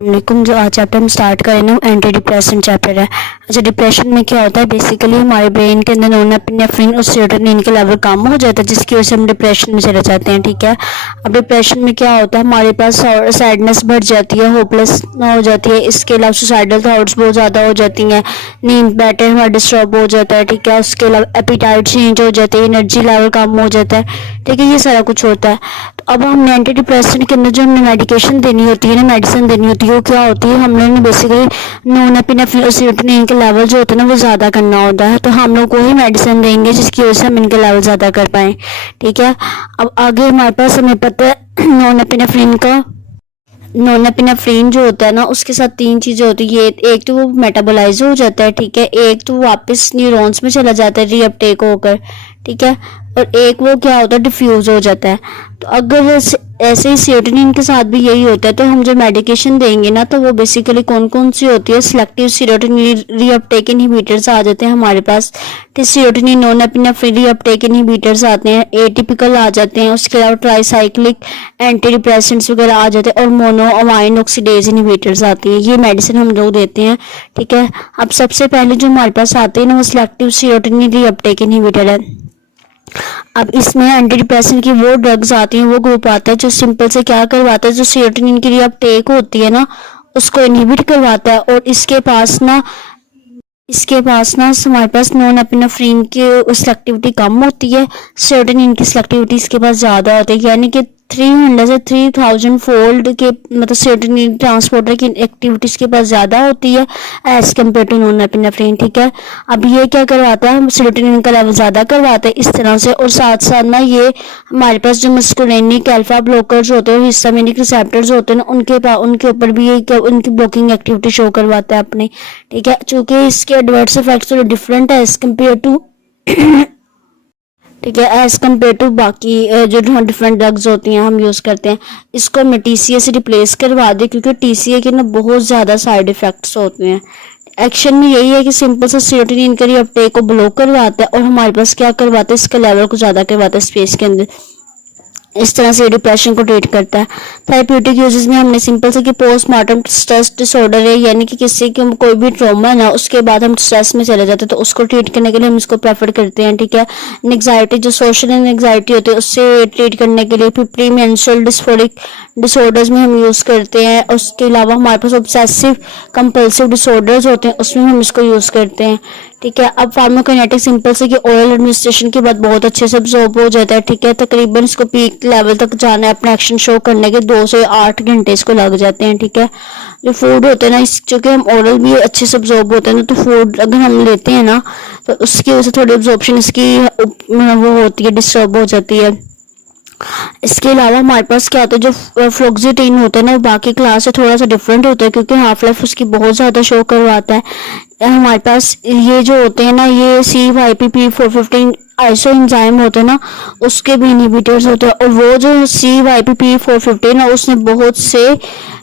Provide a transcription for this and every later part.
वालेकुम। जो आज चैप्टर हम स्टार्ट करें ना एंटी डिप्रेशन चैप्टर है। अच्छा, डिप्रेशन में क्या होता है बेसिकली हमारे ब्रेन के अंदर नॉरपेनेफ्रिन और सेरोटोनिन के लेवल कम हो जाता है, जिसकी वजह से हम डिप्रेशन में चले जाते हैं। ठीक है, अब डिप्रेशन में क्या होता है हमारे पास सैडनेस बढ़ जाती है, होपलेस हो जाती है, इसके अलावा सुसाइडल थॉट्स बहुत ज़्यादा हो जाती हैं, नींद पैटर्न हमारा डिस्टर्ब हो जाता है। ठीक है, उसके अलावा एपिटाइट चेंज हो जाती है, एनर्जी लेवल कम हो जाता है। ठीक है, ये सारा कुछ होता है। तो अब हमने एंटी डिप्रेशन के अंदर जो हमने मेडिकेशन देनी होती है ना, मेडिसिन देनी होती है, वो क्या होती है हमने बेसिकली नॉरपेनेफ्रिन और सेरोटोनिन के लेवल जो होते हैं ना वो ज़्यादा करना होता है। तो हम लोग वही मेडिसिन देंगे जिसकी वजह से हम इनके लेवल ज़्यादा कर पाएँ। ठीक है, अब आगे हमारे पास हमें पता है नॉरपेनेफ्रिन जो होता है ना उसके साथ तीन चीज़ें होती है। एक तो वो मेटाबोलाइज हो जाता है, ठीक है, एक तो वापस न्यूरॉन्स में चला जाता है रीअपटेक होकर, ठीक है, और एक वो क्या होता है डिफ्यूज हो जाता है। तो अगर ऐसे ही सेरोटोनिन के साथ भी यही होता है, तो हम जो मेडिकेशन देंगे ना तो वो बेसिकली कौन कौन सी होती है, सिलेक्टिव सेरोटोनिन रीअपटेक इनहिबिटर्स आ जाते हैं हमारे पास, सेरोटोनिन नॉरपेनेफ्रिन रीअपटेक इनहिबिटर्स आते हैं, एटिपिकल आ जाते हैं, उसके अलावा ट्राईसाइक्लिक एंटी डिप्रेसेंट्स वगैरह आ जाते हैं, और मोनो अमाइन ऑक्सीडेज इनहिबिटर्स आती हैं। ये मेडिसिन हम लोग देते हैं। ठीक है, अब सबसे पहले जो हमारे पास आते हैं ना वो सिलेक्टिव सेरोटोनिन रीअपटेक इनहिबिटर है। अब इसमें एंटी डिप्रेशन की वो ड्रग्स आती हैं, वो ग्रुप आता है जो सिंपल से क्या करवाता है, जो सेरोटोनिन की रीअपटेक होती है ना उसको इनहिबिट करवाता है, और इसके पास ना हमारे पास नॉरपेनेफ्रिन की सिलेक्टिविटी कम होती है, सेरोटोनिन की सिलेक्टिविटी इसके पास ज़्यादा होती है, यानी कि 300 से 3000 फोल्ड के मतलब सेरोटोनिन ट्रांसपोर्टर की एक्टिविटी इसके पास ज़्यादा होती है एज कम्पेयर टू नॉरपेनेफ्रिन। ठीक है, अब ये क्या करवाता है सेरोटोनिन का लेवल ज़्यादा करवाता है इस तरह से, और साथ साथ ना ये हमारे पास जो मस्कुलिनिक अल्फा ब्लॉकर्स होते हैं, हिस्टामिनिक रिसेप्टर्स होते हैं ना उनके ऊपर भी ये उनकी ब्लॉकिंग एक्टिविटी शो करवाता है अपने। ठीक है, चूँकि इसके एडवर्स इफेक्ट्स थोड़े डिफरेंट है एज कम्पेयर टू ठीक है, एज कम्पेयर टू बाकी जो डिफरेंट ड्रग्स होती हैं हम यूज़ करते हैं, इसको मैं टीसीए से रिप्लेस करवा दें, क्योंकि टीसीए के ना बहुत ज़्यादा साइड इफ़ेक्ट्स होते हैं। एक्शन में यही है कि सिंपल सा सेरोटोनिन का अपटेक को ब्लॉक करवाता है, और हमारे पास क्या करवाता है इसका लेवल को ज़्यादा करवाता है स्पेस के अंदर। इस तरह से डिप्रेशन को ट्रीट करता है। थेरेप्यूटिक यूजेस में हमने सिंपल से कि पोस्टमार्टम स्ट्रेस डिसऑर्डर है, यानी कि किसी के कोई भी ट्रॉमा है ना उसके बाद हम स्ट्रेस में चले जाते हैं, तो उसको ट्रीट करने के लिए हम इसको प्रेफर करते हैं। ठीक है, एंग्जाइटी जो सोशल एंग्जाइटी होती है उससे ट्रीट करने के लिए फिर प्री मेंस्ट्रुअल डिस्फोरिक डिसऑर्डर्स में हम यूज़ करते हैं। उसके अलावा हमारे पास ऑब्सेसिव कंपल्सिव डिसऑर्डर्स होते हैं, उसमें हम इसको यूज़ करते हैं। ठीक है, अब फार्माकोकाइनेटिक सिंपल से कि ऑयल एडमिनिस्ट्रेशन के बाद बहुत अच्छे से अब्जॉर्ब हो जाता है। ठीक है, तकरीबन इसको पीक लेवल तक जाना है अपना एक्शन शो करने के 2 से 8 घंटे इसको लग जाते हैं। ठीक है, जो फूड होते हैं ना इस चूँकि हम ऑरल भी अच्छे से अब्जॉर्ब होते हैं ना, तो फूड अगर हम लेते हैं ना तो उसकी वजह से थोड़ी अब्जॉर्प्शन इसकी वो होती है, डिस्टर्ब हो जाती है। इसके अलावा हमारे पास क्या होता है, जो फ्लोक्सिटिन होता है ना बाकी क्लास से थोड़ा सा डिफरेंट होता है, क्योंकि हाफ लाइफ उसकी बहुत ज़्यादा शो करवाता है। हमारे पास ये जो होते हैं ना ये CYPP415 आइसो एंजाइम होते हैं ना उसके भी इनहिबिटर्स होते हैं, और वो जो CYPP415 है उसने बहुत से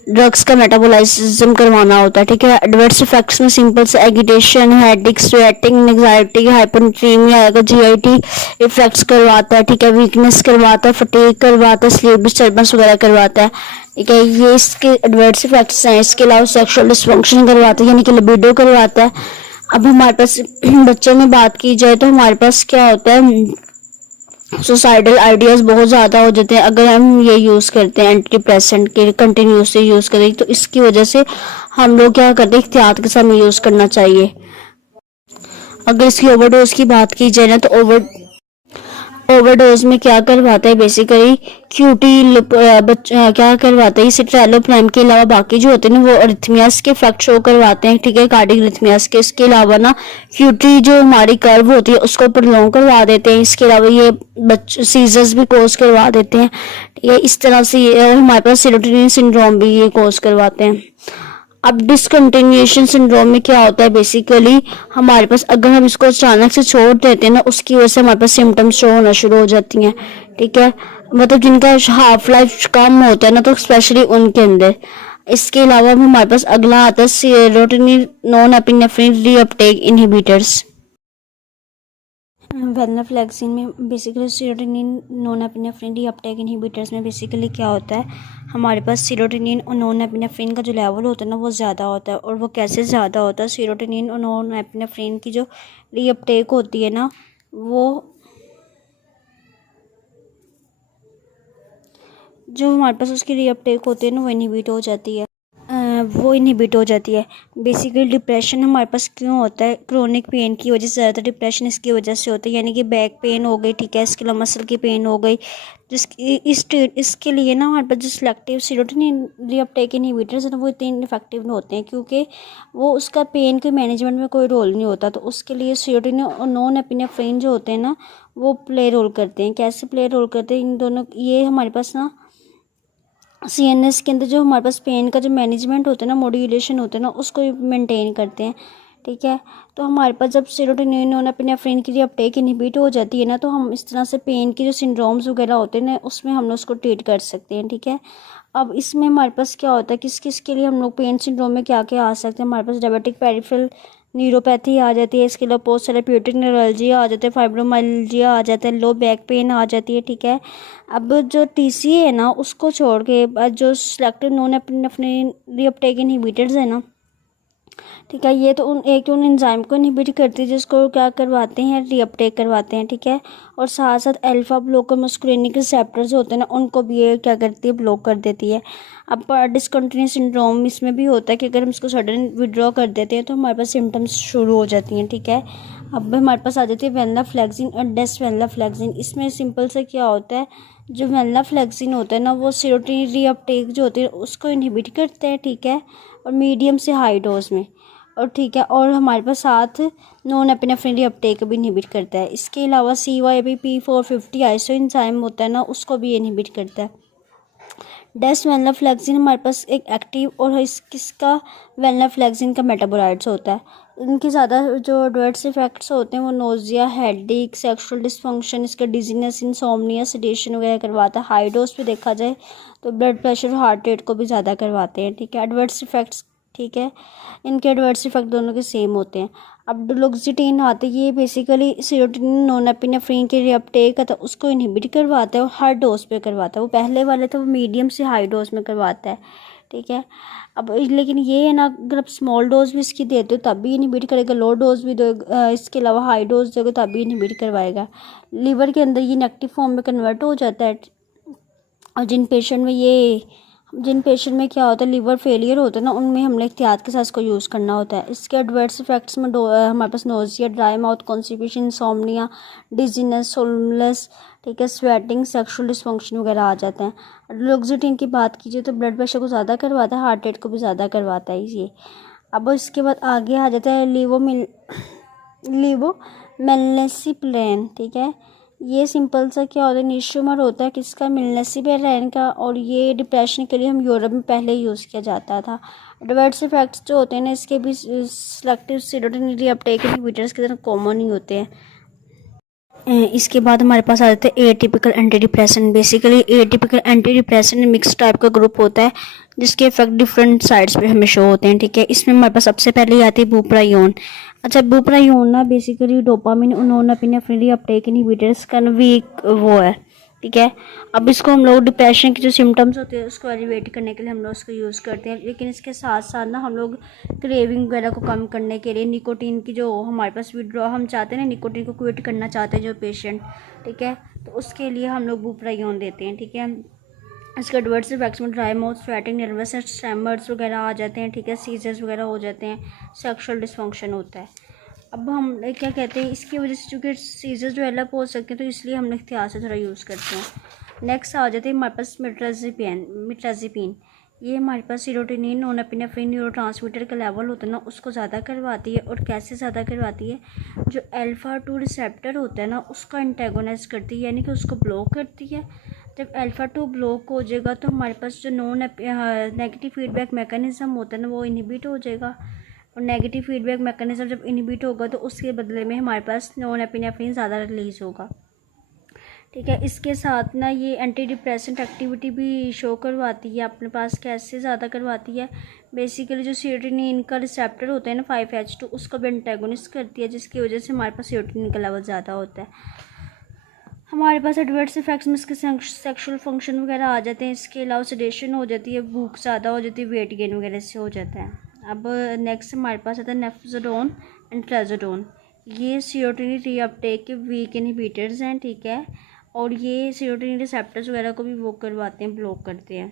ड्रग्स का मेटाबोलाइज्म करवाना होता है। ठीक है, एडवर्स इफेक्ट्स में सिंपल से agitation, headache, sweating, anxiety, hyponatremia, GIT effects करवाता है। ठीक है, वीकनेस करवाता है, फटीग करवाता है, स्लीप डिस्टर्बेंस वगैरह करवाता है। ठीक है, ये इसके एडवर्स इफेक्ट्स हैं। इसके अलावा सेक्सुअल डिसफंक्शन करवाता है, यानी कि लिबिडो करवाता है। अब हमारे पास बच्चों में बात की जाए तो हमारे पास क्या होता है सुसाइडल आइडियाज़ बहुत ज़्यादा हो जाते हैं अगर हम ये यूज़ करते हैं एंटी डिप्रेसेंट के कंटिन्यूसली यूज़ करें, तो इसकी वजह से हम लोग क्या करते हैं एहतियात के साथ यूज़ करना चाहिए। अगर इसकी ओवरडोज की बात की जाए ना तो ओवरडोज में क्या करवाता है बेसिकली क्या करवाता है, सिट्रेलोप्राम के अलावा बाकी जो होते हैं ना वो अरिथमियास के इफेक्ट शो करवाते हैं। ठीक है, कार्डिक अरिथमियास के। इसके अलावा ना क्यूटी जो हमारी कर्व होती है उसको प्रोलॉन्ग करवा देते हैं। इसके अलावा ये सीजर्स भी कोज करवा देते हैं। ठीक है, इस तरह से और हमारे पास सेरोटोनिन सिंड्रोम भी ये कोज करवाते हैं। अब डिसकंटिन्यूएशन सिंड्रोम में क्या होता है बेसिकली हमारे पास अगर हम इसको अचानक से छोड़ देते हैं ना उसकी वजह से हमारे पास सिम्टम्स शो होना शुरू हो जाती हैं। ठीक है, मतलब जिनका हाफ लाइफ कम होता है ना तो स्पेशली उनके अंदर। इसके अलावा हमारे पास अगला आता है सेरोटोनिन नॉरपेनेफ्रिन रीअपटेक इनहिबिटर्स। वेनलाफ्लेक्सिन में basically serotonin non epinephrine reuptake inhibitors में बेसिकली क्या होता है, हमारे पास सीरोटोनिन और नॉन एपिनेफ्रिन का जो लेवल होता है ना वो ज़्यादा होता है। और वो कैसे ज़्यादा होता है, सीरोटोनिन और नॉन एपिनेफ्रिन की जो रीअपटेक होती है ना वो जो हमारे पास उसकी रीअपटेक होती है ना वो इनहिबिट हो जाती है। बेसिकली डिप्रेशन हमारे पास क्यों होता है, क्रोनिक पेन की वजह से ज़्यादातर डिप्रेशन इसकी वजह से होता है, यानी कि बैक पेन हो गई, ठीक है, इसके अलावा मसल की पेन हो गई, इसके लिए ना हमारे पास जो सिलेक्टिव सीरोटोनिन रीअपटेक इनहिबिटर्स है ना वो इतने इफेक्टिव होते हैं क्योंकि वो उसका पेन के मैनेजमेंट में कोई रोल नहीं होता। तो उसके लिए सीरोटोनिन और नॉन एपिनेफ्रिन जो होते हैं ना वो प्ले रोल करते हैं। कैसे प्ले रोल करते हैं, इन दोनों ये हमारे पास ना सीएनएस के अंदर जो हमारे पास पेन का जो मैनेजमेंट होता है ना, मॉड्यूलेशन होता है ना, उसको मेंटेन करते हैं, ठीक है। तो हमारे पास जब सीरोटोनिन और एपिनेफ्रिन की अपटेक इनहिबिट हो जाती है ना तो हम इस तरह से पेन की जो सिंड्रोम्स वगैरह होते हैं ना उसमें हम लोग उसको ट्रीट कर सकते हैं, ठीक है। अब इसमें हमारे पास क्या होता है, किस किस के लिए हम लोग पेन सिंड्रोम में क्या क्या आ सकते हैं, हमारे पास डायबिटिक पेरिफेरल न्यूरोपैथी आ जाती है, इसके अलावा पोस्ट थेरेप्यूटिक न्यूरोलजिया आ जाते हैं, फाइब्रोमाइल्जिया आ जाता है, लो बैक पेन आ जाती है, ठीक है। अब जो टीसीए है ना उसको छोड़ के जो selective non epinephrine reuptake inhibitors है ना, ठीक है, ये तो उन एंजाइम को इनहिबिट करती है जिसको क्या करवाते हैं, रीअपटेक करवाते हैं, ठीक है। और साथ साथ अल्फा ब्लॉकर मस्कुलिनिक रिसेप्टर्स होते हैं ना उनको भी ये क्या करती है, ब्लॉक कर देती है। अब डिसकंटिन्यूस सिंड्रोम इसमें भी होता है कि अगर हम इसको सडन विड्रॉ कर देते हैं तो हमारे पास सिम्टम्स शुरू हो जाती हैं, ठीक है। अब हमारे पास आ जाती है वेनलाफ्लेक्सिन और डेसवेनलाफ्लेक्सिन। इसमें सिंपल से क्या होता है, जो वेनलाफ्लेक्सिन होता है ना वो सीरोटोनिन रीअपटेक जो होती है उसको इनहिबिट करते हैं, ठीक है, और मीडियम से हाई डोज में, और ठीक है। और हमारे पास साथ नॉन एपिनेफ्रिन रीअपटेक भी इनहिबिट करता है। इसके अलावा CYP450 आइसो एंजाइम होता है ना उसको भी इनहिबिट करता है। वेनलाफ्लेक्सिन हमारे पास एक एक्टिव और किसका वेनलाफ्लेक्सिन का मेटाबोलाइट्स होता है। इनके ज़्यादा जो एडवर्स इफेक्ट्स होते हैं वो नोजिया, हेडेक, सेक्सुअल डिसफंक्शन, इसका डिजीनेस, इंसोम्निया, सेडेशन वगैरह करवाता है। हाई डोज पे देखा जाए तो ब्लड प्रेशर, हार्ट रेट को भी ज़्यादा करवाते हैं, ठीक है। एडवर्स इफेक्ट्स, ठीक है, इनके एडवर्स इफेक्ट दोनों के सेम होते हैं। अब डुलोक्सिटिन आते हैं, ये बेसिकली सीरोटोनिन नॉन एपिनेफ्रिन के अपटेक है तो उसको इनहिबिट करवाता है और हर डोज पे करवाता है। वो पहले वाले तो वो मीडियम से हाई डोज में करवाता है, ठीक है। अब लेकिन ये है ना, अगर आप स्मॉल डोज भी इसकी देते हो तब भी इनहिबिट करेगा, लो डोज भी दो, इसके अलावा हाई डोज दोगे तब भी इनहिबिट करवाएगा। लीवर के अंदर ये नेगेटिव फॉर्म में कन्वर्ट हो जाता है। और जिन पेशेंट में क्या होता है, लिवर फेलियर होता है ना, उनमें हमने एहतियात के साथ इसको यूज़ करना होता है। इसके एडवर्स इफेक्ट्स में हमारे पास nausea, dry mouth, constipation, insomnia, dizziness, soreness, ठीक है, स्वेटिंग, सेक्सुअल डिसफंक्शन वगैरह आ जाते हैं। डुलोक्सिटिन की बात कीजिए तो ब्लड प्रेशर को ज़्यादा करवाता है, हार्ट रेट को भी ज़्यादा करवाता है ये। अब इसके बाद आगे आ जाता है लिवोमेलिसिप्लेन, ठीक है। ये सिंपल सा क्या होता है, निशोमर होता है किसका, मिलनेसिपेरेन का, और ये डिप्रेशन के लिए हम यूरोप में पहले यूज़ किया जाता था। एडवर्स इफेक्ट्स जो होते हैं ना इसके भी सिलेक्टिव सीरोटोनिन रीअपटेक इनहिबिटर्स की तरह कॉमन ही होते हैं। इसके बाद हमारे पास आ जाते हैं atypical anti depressant. Basically atypical anti depressant mix type का ग्रुप होता है जिसके इफेक्ट डिफरेंट साइड्स पे हमें शो होते हैं, ठीक है। इसमें हमारे पास सबसे पहले आती है बुप्रायोन। अच्छा, बुप्रायोन ना बेसिकली डोपामिन और नॉन एपिनेफ्रिन अपटेक इनहिबिटर्स का वीक वो है, ठीक है। अब इसको हम लोग डिप्रेशन के जो सिम्टम्स होते हैं उसको एलिवेट करने के लिए हम लोग उसको यूज़ करते हैं, लेकिन इसके साथ साथ ना हम लोग क्रेविंग वगैरह को कम करने के लिए निकोटीन की जो हमारे पास विड्रॉ हम चाहते हैं ना, निकोटीन को क्विट करना चाहते हैं जो पेशेंट, ठीक है, तो उसके लिए हम लोग बुप्रायोन देते हैं, ठीक है। इसके एडवर्स इफेक्ट्स में ड्राई माउथ, स्वेटिंग, नर्वस स्ट्रेमर्स वगैरह आ जाते हैं, ठीक है, सीजर्स वगैरह हो जाते हैं, सेक्सुअल डिसफंक्शन होता है। अब हम क्या कहते हैं, इसकी वजह से चूँकि सीजर्स डेवलप हो सकते हैं तो इसलिए हम इख्तियार से थोड़ा यूज़ करते हैं। नेक्स्ट आ जाते हैं हमारे पास मिट्राजिपिन। ये हमारे पास सीरोटोनिन, नॉन एपिनेफ्रिन न्यूरोट्रांसमीटर का लेवल होता है ना उसको ज़्यादा करवाती है। और कैसे ज़्यादा करवाती है, जो अल्फा-2 रिसेप्टर होता है ना उसका एंटागोनाइज करती है, यानी कि उसको ब्लॉक करती है। जब अल्फा-2 ब्लॉक हो जाएगा तो हमारे पास जो नेगेटिव फीडबैक मैकेनिज़्म होता है ना वो इनहिबिट हो जाएगा। और नेगेटिव फीडबैक मैकेनिज्म जब इनहिबिट होगा तो उसके बदले में हमारे पास नॉन एपिनेफ्रिन ज़्यादा रिलीज़ होगा, ठीक है। इसके साथ ना ये एंटी डिप्रेसेंट एक्टिविटी भी शो करवाती है अपने पास। कैसे ज़्यादा करवाती है, बेसिकली जो सीरोटोनिन का रिसेप्टर होता है ना 5H2, उसको भी एंटागोनिस्ट करती है, जिसकी वजह से हमारे पास सीरोटोनिन का लेवल ज़्यादा होता है। हमारे पास एडवर्स इफेक्ट्स में इसके सेक्सुअल फंक्शन वगैरह आ जाते हैं। इसके अलावा सेडेशन हो जाती है, भूख ज़्यादा हो जाती है, वेट गेन वगैरह से हो जाता है। अब नेक्स्ट हमारे पास आता है नेफ्रोजोडोन एंड ट्राजोडोन। ये सीरोटोनिन रीअपटेक के वीक इनहिबिटर्स हैं, ठीक है, और ये सीरोटोनिन रिसेप्टर्स वगैरह को भी वो करवाते हैं, ब्लॉक करते हैं।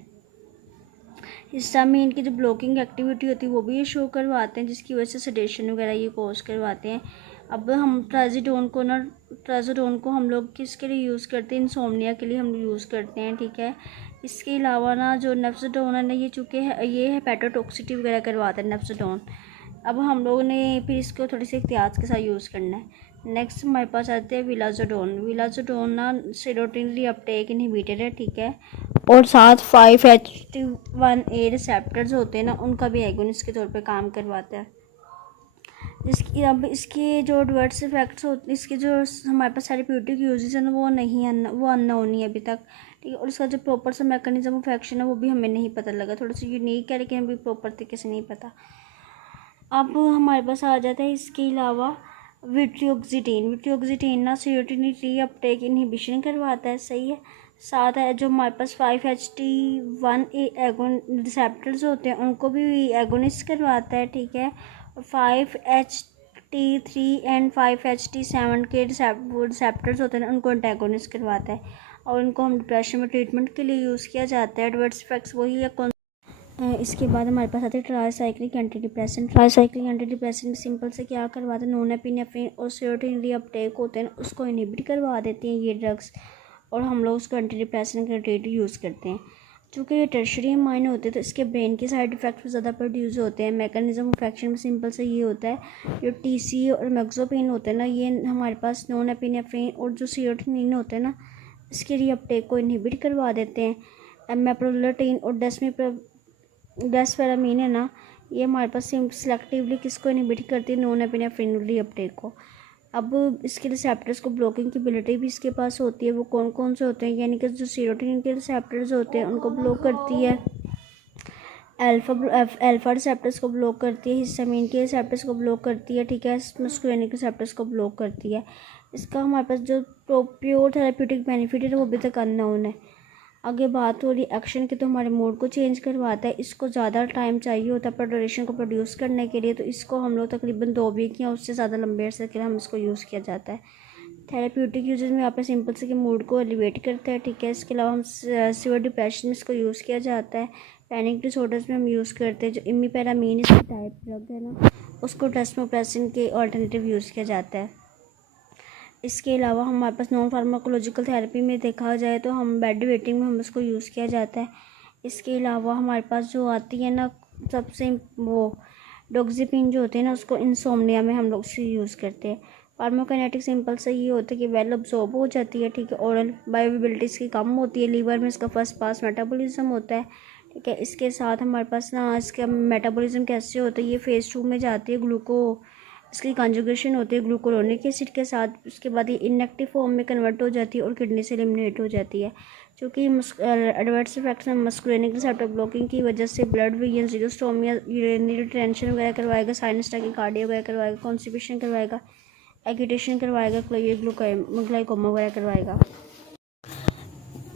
हिस्टामिन की जो ब्लॉकिंग एक्टिविटी होती है वो भी ये शो करवाते हैं, जिसकी वजह से सेडेशन वगैरह ये कॉज करवाते हैं। अब हम ट्राजोडोन को हम लोग किसके लिए यूज़ करते हैं, इंसोम्निया के लिए हम यूज़ करते हैं, ठीक है। इसके अलावा ना जो नेफ्रोजोडोन है ना, ये चूँकि ये हेपेटोटॉक्सिटी वगैरह करवाता है नेफ्रोजोडोन। अब हम लोगों ने फिर इसको थोड़ी सी एहतियात के साथ यूज़ करना है। नेक्स्ट हमारे पास आते हैं विलाजोडोन। विलाजोडोन ना सेरोटोनिन रीअपटेक इनहिबिटर है, ठीक है, और साथ 5HT1A रिसेप्टर्स होते हैं ना, उनका भी एगोनिस्ट के तौर पे काम करवाता है। अब इसके जो एडवर्स इफेक्ट्स होते हैं, इसके जो हमारे पास थेरेप्यूटिक यूजेस हैं ना, वो अननोन है अभी तक, ठीक है। और इसका जो प्रॉपर सा मैकेनिज्म ऑफ एक्शन है वो भी हमें नहीं पता लगा, थोड़ा सा यूनिक है लेकिन अभी प्रॉपर तरीके से नहीं पता। अब हमारे पास आ जाता है इसके अलावा विट्रियोक्सिटीन ना सीरोटोनिन रीअपटेक इनहिबिशन करवाता है, सही है। साथ है जो हमारे पास 5HT1A एगोन रिसेप्टर्स होते हैं उनको भी एगोनिस्ट करवाता है, ठीक है। 5HT3 एंड 5HT7 के रिसेप्टर्स होते हैं उनको एंटागोनिस्ट करवाता है, और इनको हम डिप्रेशन में ट्रीटमेंट के लिए यूज़ किया जाता है। एडवर्स इफेक्ट्स वही है। इसके बाद हमारे पास आते हैं tricyclic anti depressant. Tricyclic anti depressant में सिंपल से क्या करवाते हैं, नॉरएपिनेफ्रिन और सीरोटोनिन रीअपटेक होते हैं उसको इनहिबिट करवा देते हैं ये ड्रग्स, और हम लोग उसको एंटी डिप्रेसेंट के ट्रीट यूज़ करते हैं। चूँकि ये टर्शरी अमाइन होते हैं तो इसके ब्रेन के साइड इफेक्ट्स ज़्यादा प्रोड्यूस होते हैं। मैकेनिज्म ऑफ एक्शन में सिंपल से ये होता है, जो TCA और मैक्सोपेन होते हैं ना, ये हमारे पास नॉरएपिनेफ्रिन और जो सीरोटोनिन होते हैं ना, इसके रीअपटेक को इनहिबिट करवा देते हैं। एमेप्रोलेटिन और डेस्फेरामीन है ना, ये हमारे पास सिलेक्टिवली किसको इनहिबिट करती है, नॉरएपिनेफ्रिन रीअपटेक को। अब इसके रिसेप्टर्स को ब्लॉकिंग की एबिलिटी भी इसके पास होती है। वो कौन कौन से होते हैं, यानी कि जो सीरोटोनिन के रिसेप्टर्स होते हैं उनको ब्लॉक करती है, अल्फा रिसेप्टर्स को ब्लॉक करती है, हिस्टामिन के रिसेप्टर्स को ब्लॉक करती है, ठीक है, मस्कुलिनिक रिसेप्टर्स को ब्लॉक करती है। इसका हमारे पास जो प्योर थेरेप्यूटिक बेनिफिट है वो अभी तक अननोन है। आगे बात हो रही एक्शन की, तो हमारे मूड को चेंज करवाता है। इसको ज़्यादा टाइम चाहिए होता है ड्यूरेशन को प्रोड्यूस करने के लिए, तो इसको हम लोग तकरीबन 2 वीक या उससे ज़्यादा लंबे अरसे के लिए हम इसको यूज़ किया जाता है। थेरेप्यूटिक यूजेस में यहाँ पे सिंपल से कि मूड को एलिवेट करता है, ठीक है। इसके अलावा हम सीवियर डिप्रेशन में इसको यूज़ किया जाता है। पैनिक डिसऑर्डर्स में हम यूज़ करते हैं। जो इमिपेरामीन इसकी टाइप ड्रग है ना, उसको डेस्मोप्रेसिन के ऑल्टरनेटिव यूज़ किया जाता है। इसके अलावा हमारे पास नॉन फार्माकोलॉजिकल थेरेपी में देखा जाए तो हम बेड वेटिंग में हम उसको यूज़ किया जाता है। इसके अलावा हमारे पास जो आती है ना सबसे वो डोक्सिपिन जो होते हैं ना, उसको इंसोम्निया में हम लोग उसे यूज़ करते हैं। फार्माकोकाइनेटिक सिंपल से ये होता है कि वेल अब्जॉर्ब हो जाती है, ठीक है। ओरल बायोअवेलेबिलिटी इसकी कम होती है, लीवर में इसका फर्स्ट पास मेटाबॉलिज्म होता है, ठीक है। इसके साथ हमारे पास ना इसका मेटाबॉलिज्म कैसे होता है, ये फेज़ 2 में जाती है, इसकी कंजुगेशन होती है ग्लूकुरोनिक एसिड के साथ। उसके बाद ये इनएक्टिव फॉर्म में कन्वर्ट हो जाती है और किडनी से एलिमिनेट हो जाती है। क्योंकि एडवर्स इफेक्ट्स में मस्कुलिनिक रिसेप्टर ब्लॉकिंग की वजह से blood vision, xerostomia, urinary retention वगैरह करवाएगा, साइनस टैकीकार्डिया वगैरह करवाएगा, कॉन्स्टिपेशन करवाएगा, एगिटेशन करवाएगा, ग्लाइकोमा वगैरह करवाएगा।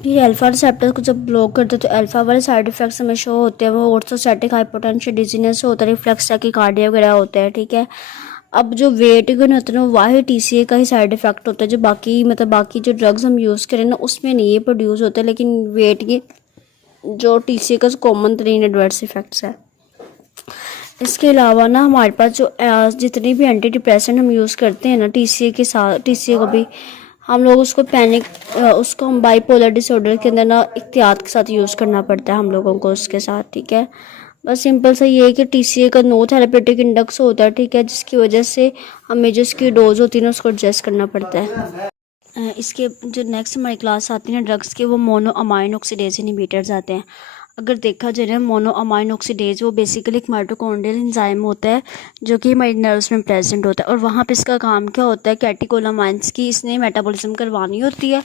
फिर अल्फा रिसेप्टर को जब ब्लॉक करते हैं तो अल्फा वाले साइड इफेक्ट्स हमें शो होते हैं। वो ऑर्थोस्टैटिक हाइपोटेंशन, डिजीनेस होता है, रिफ्लेक्स टैकीकार्डिया वगैरह होता है, ठीक है। अब जो वेट गेन होता है ना, वही TCA का ही साइड इफेक्ट होता है। जो बाकी जो ड्रग्स हम यूज़ करें ना उसमें नहीं ये प्रोड्यूस होता है, लेकिन वेट गेन जो TCA का कॉमन तरीन एडवर्स इफेक्ट्स है। इसके अलावा ना हमारे पास जो जितनी भी एंटी डिप्रेसेंट हम यूज़ करते हैं ना TCA के साथ, TCA को भी हम लोग उसको हम बाइपोलर डिसऑर्डर के अंदर ना एहतियात के साथ यूज़ करना पड़ता है हम लोगों को उसके साथ, ठीक है। बस सिंपल सा ये है कि TCA का नो थेरेपेटिक इंडेक्स होता है, ठीक है, जिसकी वजह से हमें जो इसकी डोज होती है ना उसको एडजस्ट करना पड़ता है। इसके जो नेक्स्ट हमारी क्लास आती है ड्रग्स के, वो मोनोअमाइन ऑक्सीडेज इनहिबिटर्स आते हैं। अगर देखा जाए ना, मोनोअमाइन ऑक्सीडेज वो बेसिकली एक माइटोकॉन्ड्रियल एंजाइम होता है जो कि हमारे नर्व्स में प्रेजेंट होता है, और वहाँ पे इसका काम क्या होता है, कैटेकोलामाइंस की इसने मेटाबॉलिज्म करवानी होती है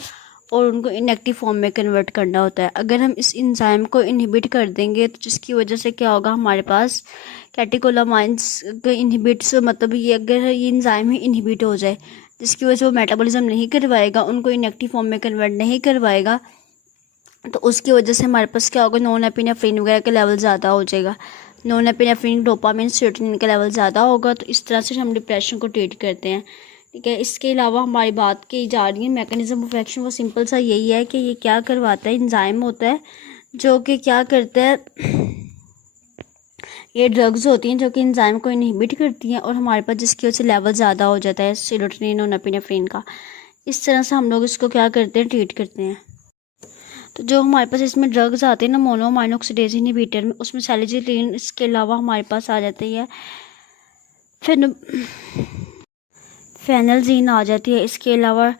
और उनको इनएक्टिव फॉर्म में कन्वर्ट करना होता है। अगर हम इस एंजाइम को इनहिबिट कर देंगे तो जिसकी वजह से क्या होगा, हमारे पास कैटेकोलामाइंस के इनहिबिट्स, मतलब ये अगर ये एंजाइम ही इनहिबिट हो जाए जिसकी वजह से वो मेटाबॉलिज्म नहीं करवाएगा, उनको इनएक्टिव फॉर्म में कन्वर्ट नहीं करवाएगा, तो उसकी वजह से हमारे पास क्या होगा, नॉन एपिनेफ्रिन वगैरह का लेवल ज़्यादा हो जाएगा। नॉन एपिनेफ्रिन, डोपामिन, सेरोटोनिन का लेवल ज़्यादा होगा। तो इस तरह से हम डिप्रेशन को ट्रीट करते हैं, ठीक है। इसके अलावा हमारी बात की जा रही है मैकेनिज्म ऑफ एक्शन, वो सिंपल सा यही है कि ये क्या करवाता है, एंजाइम होता है जो कि क्या करता है, ये ड्रग्स होती हैं जो कि एंजाइम को इनहिबिट करती हैं और हमारे पास जिसकी वजह से लेवल ज़्यादा हो जाता है सेरोटोनिन और एपिनेफ्रिन का। इस तरह से हम लोग इसको क्या करते हैं, ट्रीट करते हैं। तो जो हमारे पास इसमें ड्रग्स आते हैं ना मोनोअमाइन ऑक्सीडेज इनहिबिटर में, उसमें सैलिसिलिन, इसके अलावा हमारे पास आ जाती है फेनल्जीन आ जाती है, इसके अलावा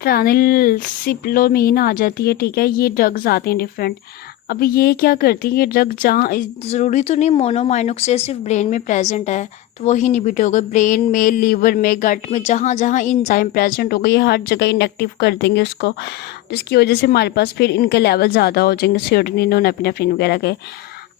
ट्रानिलसिप्लोमीन आ जाती है, ठीक है। ये ड्रग्स आते हैं डिफरेंट। अब ये क्या करती है, ये ड्रग जहाँ, ज़रूरी तो नहीं मोनोअमाइन ऑक्सीडेज सिर्फ ब्रेन में प्रेजेंट है तो वो ही इनहिबिट होगा, ब्रेन में, लीवर में, गट में, जहाँ जहाँ एंजाइम प्रेजेंट होगा ये हर जगह इनएक्टिव कर देंगे उसको, जिसकी वजह से हमारे पास फिर इनके लेवल ज़्यादा हो जाएंगे सेरोटोनिन और एपिनेफ्रिन वगैरह के।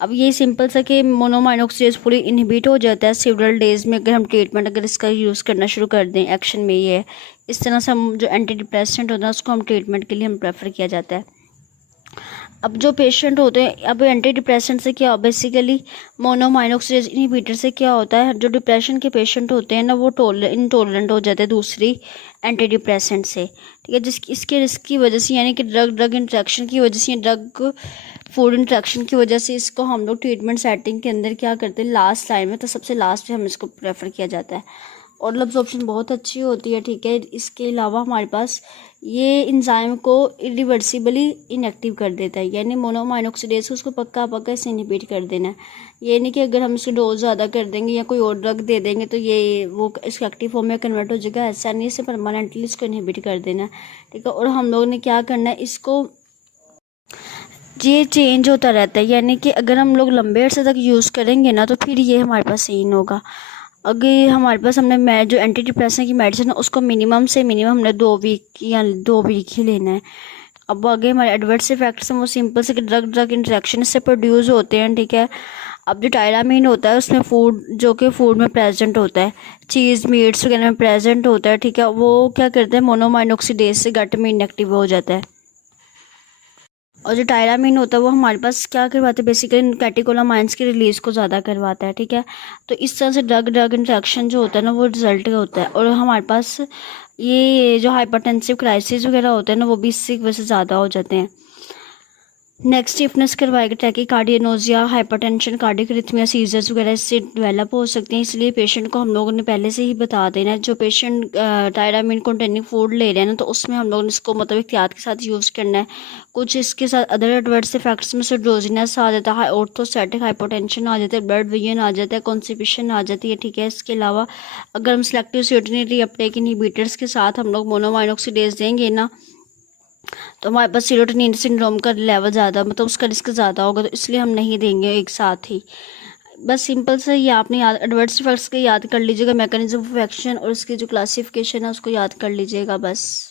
अब ये सिंपल सा कि मोनोअमाइन ऑक्सीडेज पूरी इनहिबिट हो जाता है सेवरल डेज में अगर हम ट्रीटमेंट, अगर इसका यूज़ करना शुरू कर दें। एक्शन में ये है, इस तरह से हम जो एंटी डिप्रेसेंट होता है उसको हम ट्रीटमेंट के लिए हम प्रेफर किया जाता है। अब जो पेशेंट होते हैं, अब एंटी डिप्रेसेंट से क्या, बेसिकली मोनोअमाइन ऑक्सीडेज इनहिबिटर से क्या होता है, जो डिप्रेशन के पेशेंट होते हैं ना वो इंटॉलरेंट हो जाते हैं दूसरी एंटी डिप्रेसेंट से, ठीक है। इसके रिस्क की वजह से, यानी कि ड्रग इंट्रैक्शन की वजह से, ड्रग फूड इंट्रैक्शन की वजह से इसको हम लोग ट्रीटमेंट सेटिंग के अंदर क्या करते हैं, लास्ट लाइन में, तो सबसे लास्ट में हम इसको प्रेफर किया जाता है। ऑरल अब्जॉर्प्शन बहुत अच्छी होती है, ठीक है। इसके अलावा हमारे पास ये एंजाइम को इरिवर्सिबली इनएक्टिव कर देता है, यानी मोनोअमाइन ऑक्सीडेज को उसको पक्का इसे इनहिबिट कर देना है। ये नहीं कि अगर हम इसको डोज ज़्यादा कर देंगे या कोई और ड्रग दे देंगे तो ये वो इसके एक्टिव फॉर्म में कन्वर्ट हो जाएगा, ऐसा नहीं, इसे परमानेंटली इसको इनहिबिट कर देना है, ठीक है। और हम लोग ने क्या करना है, इसको ये चेंज होता रहता है, यानी कि अगर हम लोग लंबे अरसे तक यूज़ करेंगे ना तो फिर ये हमारे पास सही होगा। अगर हमारे पास हमने जो एंटी डिप्रेशन की मेडिसिन है उसको मिनिमम से मिनिमम हमने 2 वीक ही लेना है। अब आगे हमारे एडवर्स इफेक्ट्स हैं, वो सिंपल से ड्रग इंटरेक्शन से प्रोड्यूस होते हैं, ठीक है। अब जो टायरामीन होता है उसमें फूड, जो कि फूड में प्रेजेंट होता है, चीज़, मीट्स वगैरह में प्रेजेंट होता है, ठीक है। वो क्या करते हैं, मोनोअमाइन ऑक्सीडेज से गट में इनएक्टिव हो जाता है। और जो टायरामीन होता है वो हमारे पास क्या करवाता है, बेसिकली कैटेकोलामाइंस की रिलीज़ को ज़्यादा करवाता है, ठीक है। तो इस तरह से ड्रग इंटरेक्शन जो होता है ना वो रिजल्ट होता है। और हमारे पास ये जो हाइपरटेंसिव क्राइसिस वगैरह होते हैं ना वो भी इससे वजह से ज़्यादा हो जाते हैं। नेक्स्ट स्टिफनेस करवाएगा, tachycardia, nausea, hypertension, cardiac arrhythmia, seizures वगैरह इससे डेवलप हो सकते हैं। इसलिए पेशेंट को हम लोगों ने पहले से ही बता देना है। जो पेशेंट टायरामीन कंटेनिंग फूड ले रहे हैं ना तो उसमें हम लोगों ने इसको मतलब एहतियात के साथ यूज़ करना है। कुछ इसके साथ अदर एडवर्स इफेक्ट्स में से ड्रोजीनेस आ जाता है, ऑर्थोस्टैटिक हाइपोटेंशन आ जाता है, ब्लड विजन आ जाता है, कॉन्स्टिपेशन आ जाती है, ठीक है। इसके अलावा अगर हम सेलेक्टिव सेरोटोनिन रीअपटेक इनहिबिटर्स के साथ हम लोग मोनोअमाइन ऑक्सीडेज देंगे ना तो हमारे पास सेरोटोनिन सिंड्रोम का लेवल ज़्यादा, मतलब उसका रिस्क ज़्यादा होगा, तो इसलिए हम नहीं देंगे एक साथ ही। बस सिंपल से ये आपने याद, एडवर्स इफेक्ट्स के याद कर लीजिएगा, मैकेनिज्म ऑफ एक्शन और उसकी जो क्लासिफिकेशन है उसको याद कर लीजिएगा बस।